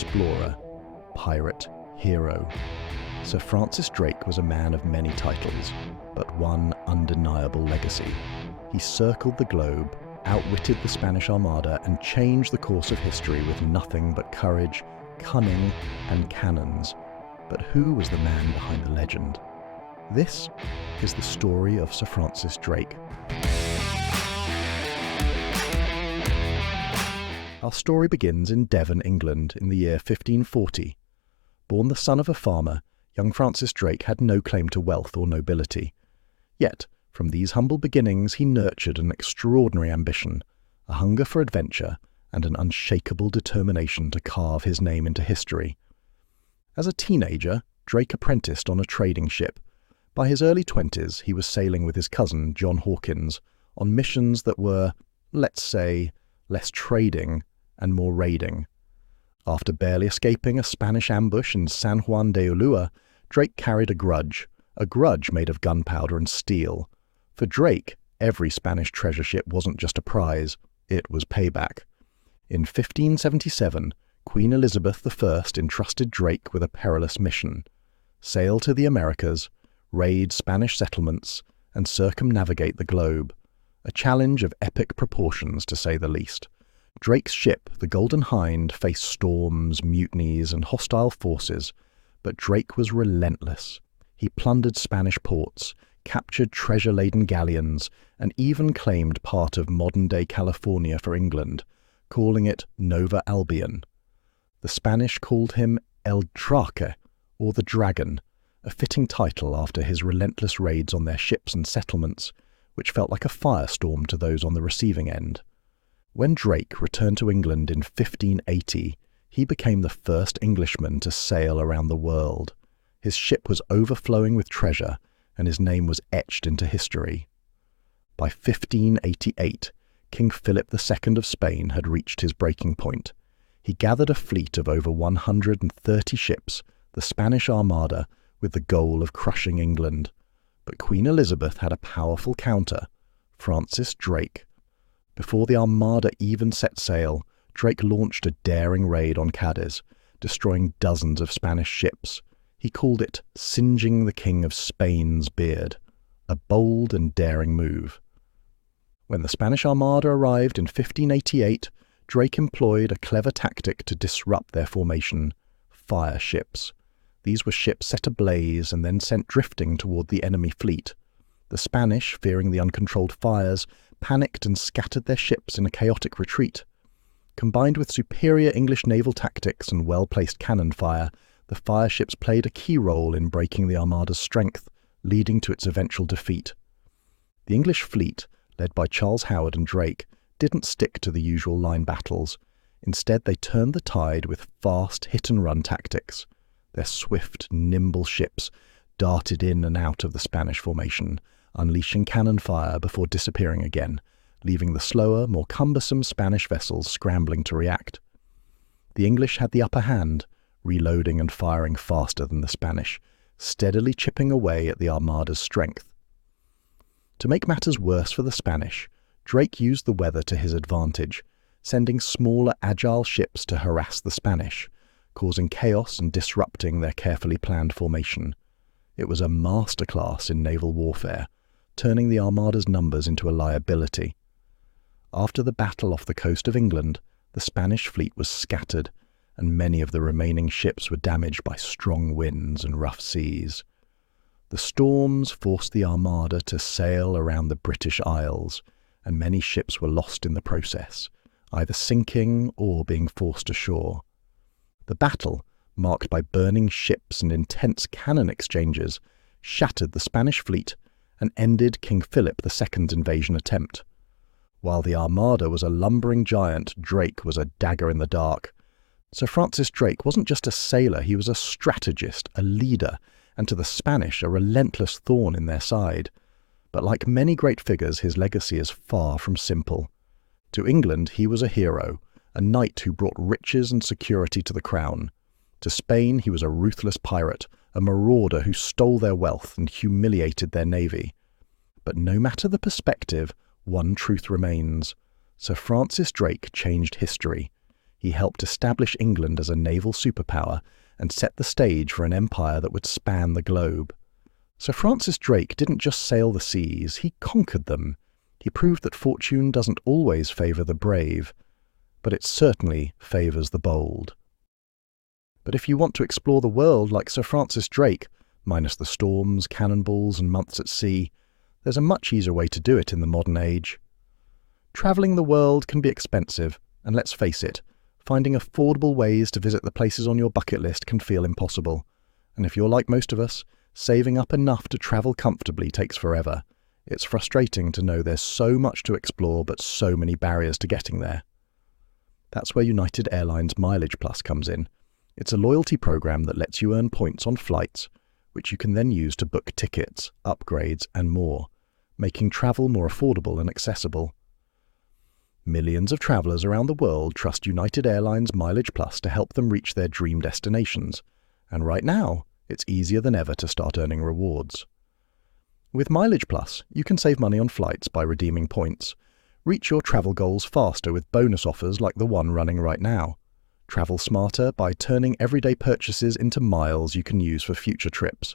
explorer, pirate, hero. Sir Francis Drake was a man of many titles, but one undeniable legacy. He circled the globe, outwitted the Spanish Armada, and changed the course of history with nothing but courage, cunning, and cannons. But who was the man behind the legend? This is the story of Sir Francis Drake. Our story begins in Devon, England, in the year 1540. Born the son of a farmer, young Francis Drake had no claim to wealth or nobility. Yet, from these humble beginnings, he nurtured an extraordinary ambition, a hunger for adventure, and an unshakable determination to carve his name into history. As a teenager, Drake apprenticed on a trading ship. By his early 20s, he was sailing with his cousin, John Hawkins, on missions that were, let's say, less trading and more raiding. After barely escaping a Spanish ambush in San Juan de Ulua, Drake carried a grudge made of gunpowder and steel. For Drake, every Spanish treasure ship wasn't just a prize, it was payback. In 1577, Queen Elizabeth I entrusted Drake with a perilous mission: sail to the Americas, raid Spanish settlements, and circumnavigate the globe. A challenge of epic proportions, to say the least. Drake's ship, the Golden Hind, faced storms, mutinies, and hostile forces, but Drake was relentless. He plundered Spanish ports, captured treasure-laden galleons, and even claimed part of modern-day California for England, calling it Nova Albion. The Spanish called him El Draque, or the Dragon, a fitting title after his relentless raids on their ships and settlements, which felt like a firestorm to those on the receiving end. When Drake returned to England in 1580, he became the first Englishman to sail around the world. His ship was overflowing with treasure, and his name was etched into history. By 1588, King Philip II of Spain had reached his breaking point. He gathered a fleet of over 130 ships, the Spanish Armada, with the goal of crushing England. But Queen Elizabeth had a powerful counter, Francis Drake. Before the Armada even set sail, Drake launched a daring raid on Cadiz, destroying dozens of Spanish ships. He called it singeing the King of Spain's beard, a bold and daring move. When the Spanish Armada arrived in 1588, Drake employed a clever tactic to disrupt their formation: fire ships. These were ships set ablaze and then sent drifting toward the enemy fleet. The Spanish, fearing the uncontrolled fires, panicked and scattered their ships in a chaotic retreat. Combined with superior English naval tactics and well-placed cannon fire, the fire ships played a key role in breaking the Armada's strength, leading to its eventual defeat. The English fleet, led by Charles Howard and Drake, didn't stick to the usual line battles. Instead, they turned the tide with fast hit-and-run tactics. Their swift, nimble ships darted in and out of the Spanish formation, unleashing cannon fire before disappearing again, leaving the slower, more cumbersome Spanish vessels scrambling to react. The English had the upper hand, reloading and firing faster than the Spanish, steadily chipping away at the Armada's strength. To make matters worse for the Spanish, Drake used the weather to his advantage, sending smaller, agile ships to harass the Spanish, causing chaos and disrupting their carefully planned formation. It was a masterclass in naval warfare, turning the Armada's numbers into a liability. After the battle off the coast of England, the Spanish fleet was scattered, and many of the remaining ships were damaged by strong winds and rough seas. The storms forced the Armada to sail around the British Isles, and many ships were lost in the process, either sinking or being forced ashore. The battle, marked by burning ships and intense cannon exchanges, shattered the Spanish fleet and ended King Philip II's invasion attempt. While the Armada was a lumbering giant, Drake was a dagger in the dark. Sir Francis Drake wasn't just a sailor, he was a strategist, a leader, and to the Spanish a relentless thorn in their side. But like many great figures, his legacy is far from simple. To England, he was a hero, a knight who brought riches and security to the crown. To Spain, he was a ruthless pirate, a marauder who stole their wealth and humiliated their navy. But no matter the perspective, one truth remains. Sir Francis Drake changed history. He helped establish England as a naval superpower and set the stage for an empire that would span the globe. Sir Francis Drake didn't just sail the seas, he conquered them. He proved that fortune doesn't always favour the brave, but it certainly favours the bold. But if you want to explore the world like Sir Francis Drake, minus the storms, cannonballs and months at sea, there's a much easier way to do it in the modern age. Travelling the world can be expensive, and let's face it, finding affordable ways to visit the places on your bucket list can feel impossible. And if you're like most of us, saving up enough to travel comfortably takes forever. It's frustrating to know there's so much to explore but so many barriers to getting there. That's where United Airlines Mileage Plus comes in. It's a loyalty program that lets you earn points on flights, which you can then use to book tickets, upgrades and more, making travel more affordable and accessible. Millions of travellers around the world trust United Airlines Mileage Plus to help them reach their dream destinations, and right now, it's easier than ever to start earning rewards. With Mileage Plus, you can save money on flights by redeeming points, reach your travel goals faster with bonus offers like the one running right now, travel smarter by turning everyday purchases into miles you can use for future trips.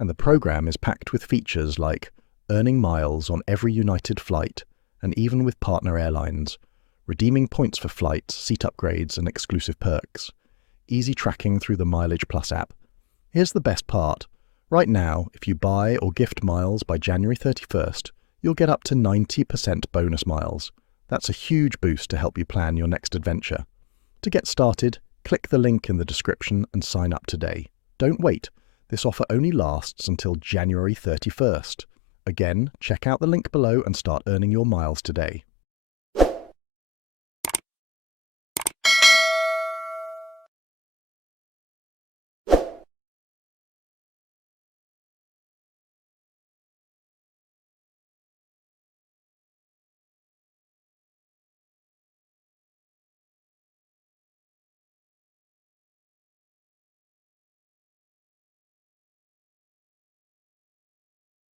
And the program is packed with features like earning miles on every United flight, and even with partner airlines, redeeming points for flights, seat upgrades and exclusive perks, easy tracking through the Mileage Plus app. Here's the best part. Right now, if you buy or gift miles by January 31st, you'll get up to 90% bonus miles. That's a huge boost to help you plan your next adventure. To get started, click the link in the description and sign up today. Don't wait. This offer only lasts until January 31st. Again, check out the link below and start earning your miles today.